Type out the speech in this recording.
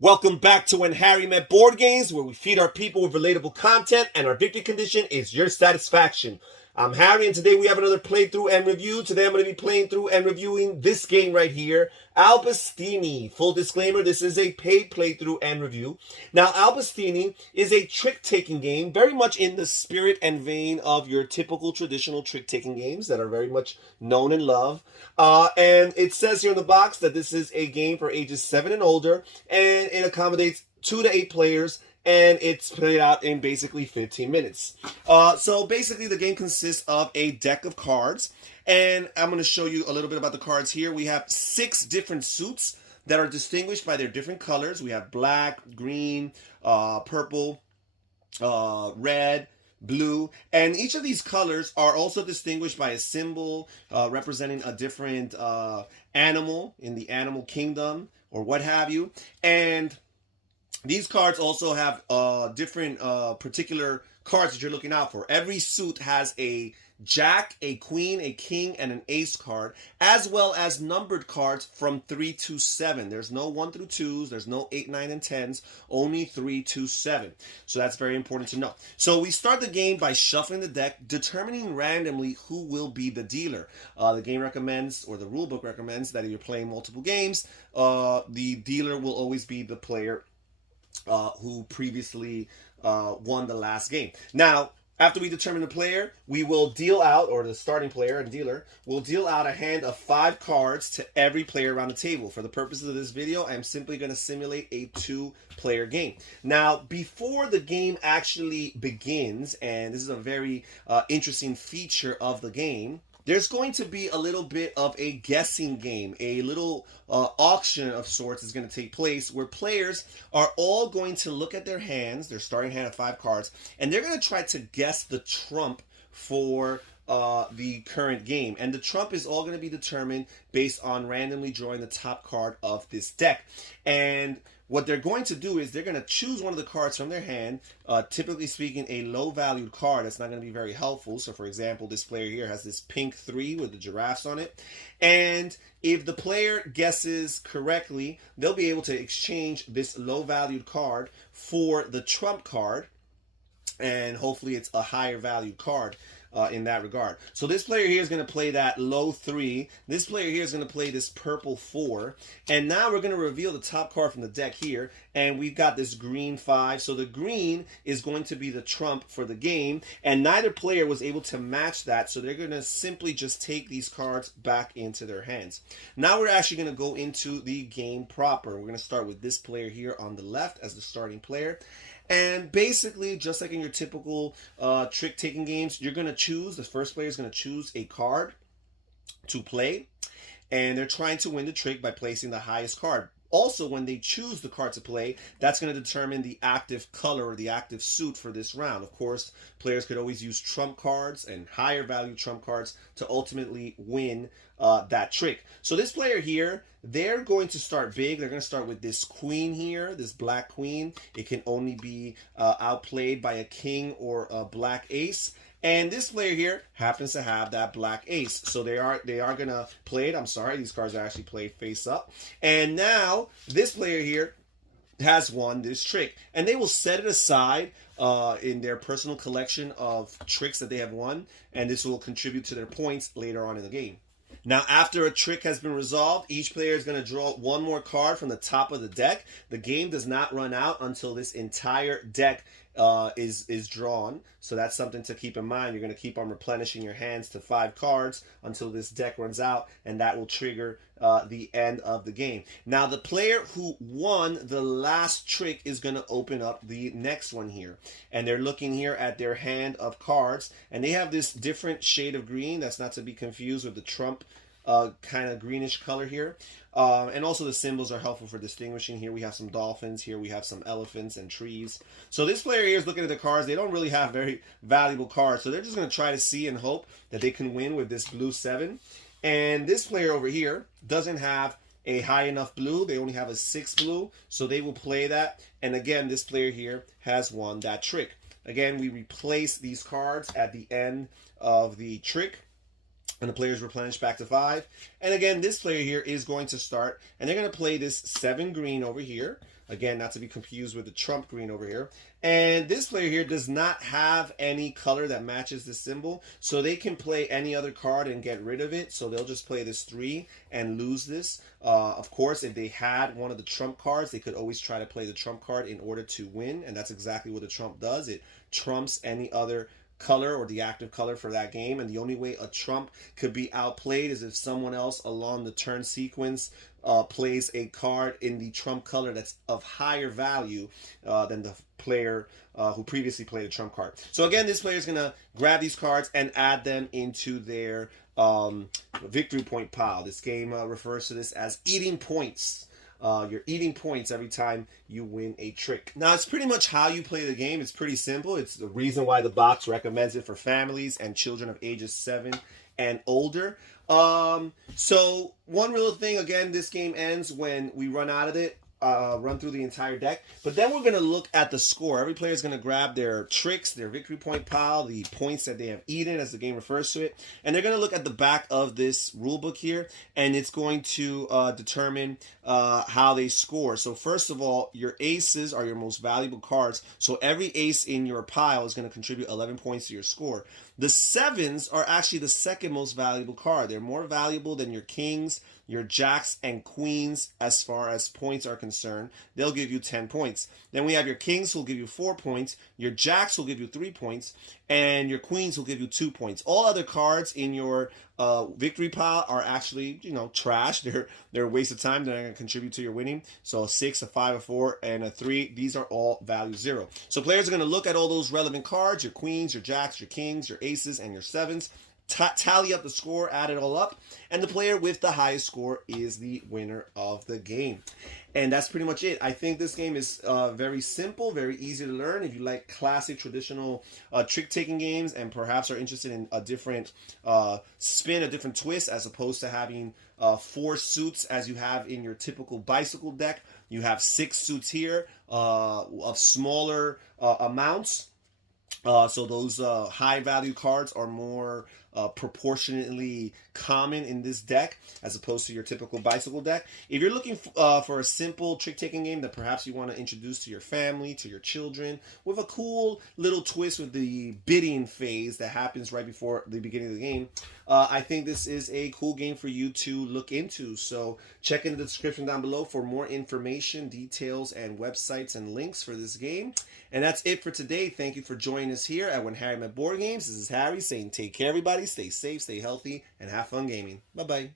Welcome back to When Harry Met Board Games, where we feed our people with relatable content, and our victory condition is your satisfaction. I'm Harry, and today we have another playthrough and review. Today I'm going to be playing through and reviewing this game right here, Albastini. Full disclaimer, this is a paid playthrough and review. Now, Albastini is a trick-taking game, very much in the spirit and vein of your typical traditional trick-taking games that are very much known and loved. And it says here in the box that this is a game for ages 7 and older, and it accommodates 2 to 8 players, and it's played out in basically 15 minutes. So basically the game consists of a deck of cards, and I'm going to show you a little bit about the cards here. We have 6 different suits that are distinguished by their different colors. We have black, green, purple, red, blue, and each of these colors are also distinguished by a symbol representing a different animal in the animal kingdom or what have you. And these cards also have different particular cards that you're looking out for. Every suit has a jack, a queen, a king, and an ace card, as well as numbered cards from 3 to 7. There's no 1 through 2s, there's no 8, 9, and 10s, only 3 to 7. So that's very important to know. So we start the game by shuffling the deck, determining randomly who will be the dealer. The game recommends, or the rulebook recommends, that if you're playing multiple games, the dealer will always be the player who previously won the last game. Now, after we determine the player, we will deal out, or the starting player and dealer will deal out a hand of 5 cards to every player around the table. For the purposes of this video, I'm simply going to simulate a 2-player game. Now, before the game actually begins, and this is a very interesting feature of the game, there's going to be a little bit of a guessing game. A little auction of sorts is going to take place where players are all going to look at their hands, their starting hand of 5 cards, and they're going to try to guess the trump for the current game. And the trump is all going to be determined based on randomly drawing the top card of this deck. And what they're going to do is they're going to choose one of the cards from their hand, typically speaking a low-valued card that's not going to be very helpful. So, for example, this player here has this pink 3 with the giraffes on it. And if the player guesses correctly, they'll be able to exchange this low-valued card for the trump card. And hopefully it's a higher valued card in that regard. So this player here is going to play that low 3. This player here is going to play this purple 4. And now we're going to reveal the top card from the deck here. And we've got this green 5. So the green is going to be the trump for the game. And neither player was able to match that. So they're going to simply just take these cards back into their hands. Now we're actually going to go into the game proper. We're going to start with this player here on the left as the starting player. And basically, just like in your typical trick-taking games, you're going to choose, the first player is going to choose a card to play. And they're trying to win the trick by placing the highest card. Also, when they choose the card to play, that's going to determine the active color or the active suit for this round. Of course, players could always use trump cards and higher value trump cards to ultimately win that trick. So this player here, they're going to start big. They're going to start with this queen here, this black queen. It can only be outplayed by a king or a black ace. And this player here happens to have that black ace. So they are going to play it. I'm sorry, these cards are actually played face up. And now this player here has won this trick. And they will set it aside in their personal collection of tricks that they have won. And this will contribute to their points later on in the game. Now, after a trick has been resolved, each player is going to draw one more card from the top of the deck. The game does not run out until this entire deck is drawn. So that's something to keep in mind. You're going to keep on replenishing your hands to 5 cards until this deck runs out, and that will trigger the end of the game. Now, the player who won the last trick is going to open up the next one here. And they're looking here at their hand of cards, and they have this different shade of green. That's not to be confused with the trump kind of greenish color here. And also the symbols are helpful for distinguishing. Here we have some dolphins. Here we have some elephants and trees. So this player here is looking at the cards. They don't really have very valuable cards. So they're just going to try to see and hope that they can win with this blue 7. And this player over here doesn't have a high enough blue. They only have a 6 blue. So they will play that. And again, this player here has won that trick. Again, we replace these cards at the end of the trick. And the players replenish back to 5. And again, this player here is going to start. And they're going to play this 7 green over here. Again, not to be confused with the Trump green over here. And this player here does not have any color that matches this symbol, so they can play any other card and get rid of it. So they'll just play this 3 and lose this. Of course, if they had one of the Trump cards, they could always try to play the Trump card in order to win, and that's exactly what the Trump does. It trumps any other color or the active color for that game, and the only way a trump could be outplayed is if someone else along the turn sequence plays a card in the trump color that's of higher value than the player who previously played a trump card. So again, this player is going to grab these cards and add them into their victory point pile. This game refers to this as eating points. You're eating points every time you win a trick. Now, it's pretty much how you play the game. It's pretty simple. It's the reason why the box recommends it for families and children of ages 7 and older. So one real thing, again, this game ends when we run out of it. Run through the entire deck, but then we're going to look at the score. Every player is going to grab their tricks, their victory point pile, the points that they have eaten as the game refers to it, and they're going to look at the back of this rule book here, and it's going to determine how they score. So first of all, your aces are your most valuable cards, so every ace in your pile is going to contribute 11 points to your score. The 7s are actually the second most valuable card. They're more valuable than your kings, your jacks, and queens as far as points are concerned. They'll give you 10 points. Then we have your kings who will give you 4 points, your jacks will give you 3 points, and your queens will give you 2 points. All other cards in your victory pile are actually, trash. They're a waste of time. They're not going to contribute to your winning. So a 6, a 5, a 4, and a 3, these are all value 0. So players are going to look at all those relevant cards, your queens, your jacks, your kings, your aces, and your 7s, tally up the score, add it all up, and the player with the highest score is the winner of the game. And that's pretty much it. I think this game is very simple, very easy to learn. If you like classic, traditional trick-taking games and perhaps are interested in a different spin, a different twist, as opposed to having 4 suits as you have in your typical bicycle deck, you have 6 suits here of smaller amounts. So those high value cards are more proportionately common in this deck as opposed to your typical bicycle deck. If you're looking for a simple trick-taking game that perhaps you want to introduce to your family, to your children, with a cool little twist with the bidding phase that happens right before the beginning of the game, I think this is a cool game for you to look into. So check in the description down below for more information, details, and websites and links for this game. And that's it for today. Thank you for joining us here at When Harry Met Board Games. This is Harry saying take care, everybody. Stay safe, stay healthy, and have fun gaming. Bye-bye.